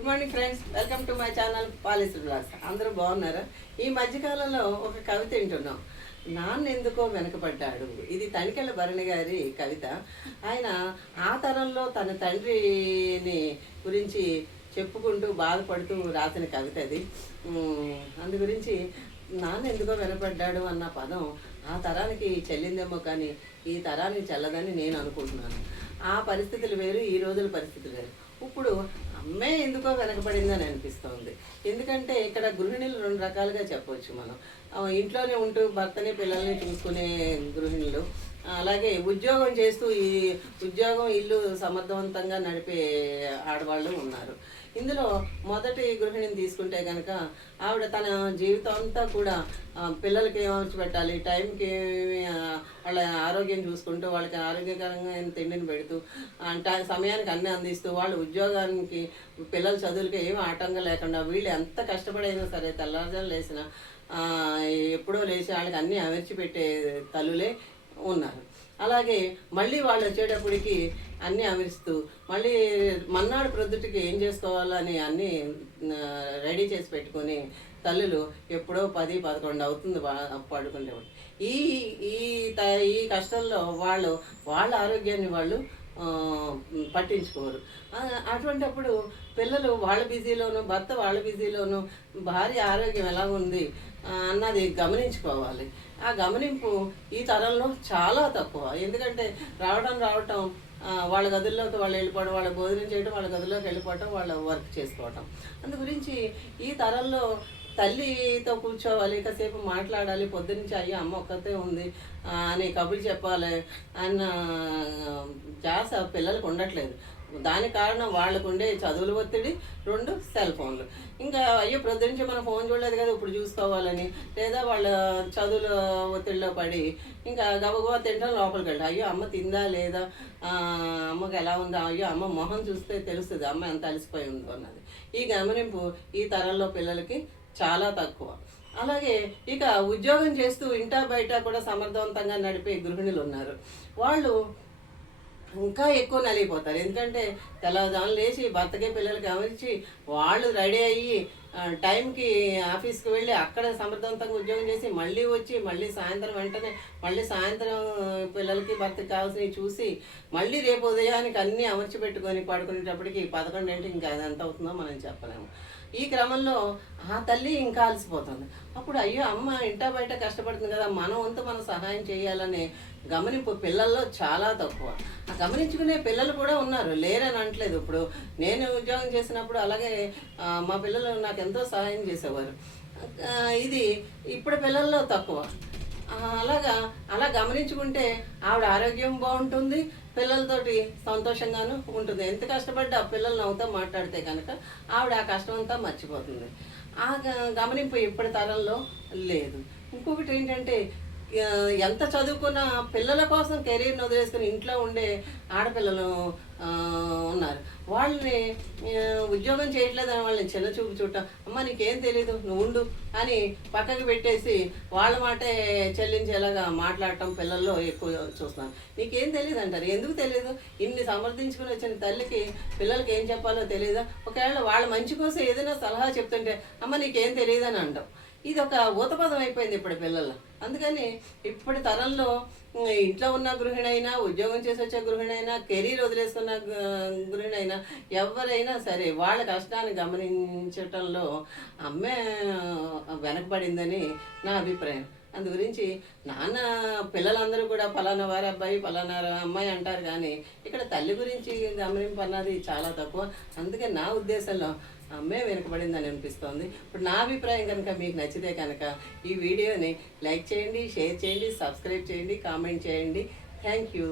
Good morning friends, welcome to my channel polyester blogs. అందరూ బాగున్నారా? ఈ మధ్యకాలంలో ఒక కవిత వింటున్నాం, నాన్న ఎందుకో వెనకబడ్డాడు. ఇది తనికెళ్ళ భరణి గారి కవిత. ఆయన ఆ తరంలో తన తండ్రిని గురించి చెప్పుకుంటూ బాధపడుతూ రాసిన కవిత అది. అందు గురించి నాన్న ఎందుకో వెనకబడ్డాడు అన్న పదం ఆ తరానికి చెల్లిందేమో కానీ ఈ తరానికి చెల్లదని నేను అనుకుంటున్నాను. ఆ పరిస్థితులు వేరు, ఈ రోజుల పరిస్థితులు వేరు. ఇప్పుడు అమ్మే ఎందుకో వెనకబడిందని అనిపిస్తుంది. ఎందుకంటే ఇక్కడ గృహిణులు రెండు రకాలుగా చెప్పవచ్చు మనం. ఇంట్లోనే ఉంటూ భర్తని పిల్లల్ని చూసుకునే గృహిణులు, అలాగే ఉద్యోగం చేస్తూ ఈ ఉద్యోగం ఇల్లు సమర్థవంతంగా నడిపే ఆడవాళ్ళు ఉన్నారు. ఇందులో మొదటి గృహిణిని తీసుకుంటే కనుక ఆవిడ తన జీవితం అంతా కూడా పిల్లలకి ఏమర్చి పెట్టాలి, టైంకి వాళ్ళ ఆరోగ్యం చూసుకుంటూ వాళ్ళకి ఆరోగ్యకరంగా తిండిని పెడుతూ సమయానికి అన్నీ అందిస్తూ వాళ్ళ ఉద్యోగానికి పిల్లల చదువులకి ఏమి ఆటంకం లేకుండా వీళ్ళు ఎంత కష్టపడైనా సరే తెల్లారుజాము లేచిన ఎప్పుడో లేచి వాళ్ళకి అన్నీ అమర్చి పెట్టే తల్లులే ఉన్నారు. అలాగే మళ్ళీ వాళ్ళు వచ్చేటప్పటికి అన్నీ అమరిస్తూ మళ్ళీ మన్నాడు ప్రొద్దుటికి ఏం చేసుకోవాలని అన్నీ రెడీ చేసి పెట్టుకొని తల్లులు ఎప్పుడో 10-11 అవుతుంది పడుకునేవాళ్ళు. ఈ ఈ ఈ కష్టంలో వాళ్ళ ఆరోగ్యాన్ని వాళ్ళు పట్టించుకోరు. అటువంటిప్పుడు పిల్లలు వాళ్ళ బిజీలోను, భర్త వాళ్ళ బిజీలోను, భార్య ఆరోగ్యం ఎలా ఉంది అన్నది గమనించుకోవాలి. ఆ గమనింపు ఈ తరంలో చాలా తక్కువ. ఎందుకంటే రావటం వాళ్ళ గదుల్లోకి వాళ్ళు వెళ్ళిపోవడం, వాళ్ళ భోజనం చేయడం, వాళ్ళ గదుల్లోకి వెళ్ళిపోవటం, వాళ్ళ వర్క్ చేసుకోవటం. అందు గురించి ఈ తరంలో తల్లితో కూర్చోవాలి, కాసేపు మాట్లాడాలి, పొద్దునుంచి అయ్యో అమ్మ ఒక్కతే ఉంది అని కబుర్లు చెప్పాలి అన్న ధ్యాస పిల్లలకు ఉండట్లేదు. దానికి కారణం వాళ్ళకు ఉండే చదువుల ఒత్తిడి, 2 సెల్ ఫోన్లు. ఇంకా అయ్యో ప్రొద్దునుంచి మనం ఫోన్ చూడలేదు కదా ఇప్పుడు చూసుకోవాలని, లేదా వాళ్ళ చదువుల ఒత్తిడిలో పడి ఇంకా గబగబా తింటాం లోపలికి వెళ్ళి అయ్యో అమ్మ తిందా లేదా, అమ్మకి ఎలా ఉందా, అయ్యో అమ్మ మొహం చూస్తే తెలుస్తుంది అమ్మ ఎంత అలసిపోయి ఉందో అన్నది. ఈ గమనింపు ఈ తరంలో పిల్లలకి చాలా తక్కువ. అలాగే ఇక ఉద్యోగం చేస్తూ ఇంటా బయట కూడా సమర్థవంతంగా నడిపే గృహిణులు ఉన్నారు. వాళ్ళు ఇంకా ఎక్కువ నలిగిపోతారు. ఎందుకంటే తెల్లవారుజామున లేచి భర్తకి పిల్లలకి గమనించి వాళ్ళు రెడీ అయ్యి టైంకి ఆఫీస్కి వెళ్ళి అక్కడ సమర్థవంతంగా ఉద్యోగం చేసి మళ్ళీ వచ్చి మళ్ళీ సాయంత్రం వెంటనే మళ్ళీ సాయంత్రం పిల్లలకి భర్తకి కావాల్సినవి చూసి మళ్ళీ రేపు ఉదయానికి అన్నీ అమర్చి పెట్టుకొని పడుకునేటప్పటికి 11 ఇంకా అది ఎంత అవుతుందో మనం చెప్పలేము. ఈ క్రమంలో ఆ తల్లి ఇంకా అలసిపోతుంది. అప్పుడు అయ్యో అమ్మ ఇంటా బయట కష్టపడుతుంది కదా, మన వంతు మనం సహాయం చేయాలనే గమనింపు పిల్లల్లో చాలా తక్కువ. ఆ గమనించుకునే పిల్లలు కూడా ఉన్నారు, లేరని అనట్లేదు. ఇప్పుడు నేను ఉద్యోగం చేసినప్పుడు అలాగే మా పిల్లలు నాకు ఎంతో సహాయం చేసేవారు. ఇది ఇప్పుడు పిల్లల్లో తక్కువ. అలా గమనించుకుంటే ఆవిడ ఆరోగ్యం బాగుంటుంది, పిల్లలతోటి సంతోషంగాను ఉంటుంది. ఎంత కష్టపడ్డా పిల్లలు నవ్వుతో మాట్లాడితే కనుక ఆవిడ ఆ కష్టం అంతా మర్చిపోతుంది. ఆ గమనింపు ఇప్పటి తరంలో లేదు. ఇంకొకటి ఏంటంటే ఎంత చదువుకున్న పిల్లల కోసం కెరీర్ని వదిలేసుకుని ఇంట్లో ఉండే ఆడపిల్లలు ఉన్నారు. వాళ్ళని ఉద్యోగం చేయట్లేదని వాళ్ళని చిన్న చూపు చూడటం, అమ్మ నీకేం తెలీదు నువ్వు ఉండు అని పక్కకి పెట్టేసి వాళ్ళ మాటే చెల్లించేలాగా మాట్లాడటం పిల్లల్లో ఎక్కువ చూస్తున్నాను. నీకేం తెలియదు అంటారు. ఎందుకు తెలియదు? ఇన్ని సమర్థించుకుని వచ్చిన తల్లికి పిల్లలకి ఏం చెప్పాలో తెలియదా? ఒకవేళ వాళ్ళ మంచి కోసం ఏదైనా సలహా చెప్తుంటే అమ్మ నీకేం తెలియదు అని అంటాం. ఇది ఒక ఊతపదం అయిపోయింది ఇప్పుడు పిల్లలు. అందుకని ఇప్పటి తరంలో ఇంట్లో ఉన్న గృహిణైనా, ఉద్యోగం చేసి వచ్చే గృహిణైనా, కెరీర్ వదిలేసుకున్న గృహిణైనా, ఎవరైనా సరే వాళ్ళ కష్టాన్ని గమనించటంలో అమ్మే వెనకబడిందని నా అభిప్రాయం. అందు గురించి నాన్న పిల్లలందరూ కూడా పలానా వారి అబ్బాయి పలానా అమ్మాయి అంటారు, కానీ ఇక్కడ తల్లి గురించి గమనింపు అన్నది చాలా తక్కువ. అందుకే నా ఉద్దేశంలో అమ్మే వెనుకబడిందని అనిపిస్తోంది. ఇప్పుడు నా అభిప్రాయం కనుక మీకు నచ్చితే కనుక ఈ వీడియోని లైక్ చేయండి, షేర్ చేయండి, సబ్స్క్రైబ్ చేయండి, కామెంట్ చేయండి. Thank you.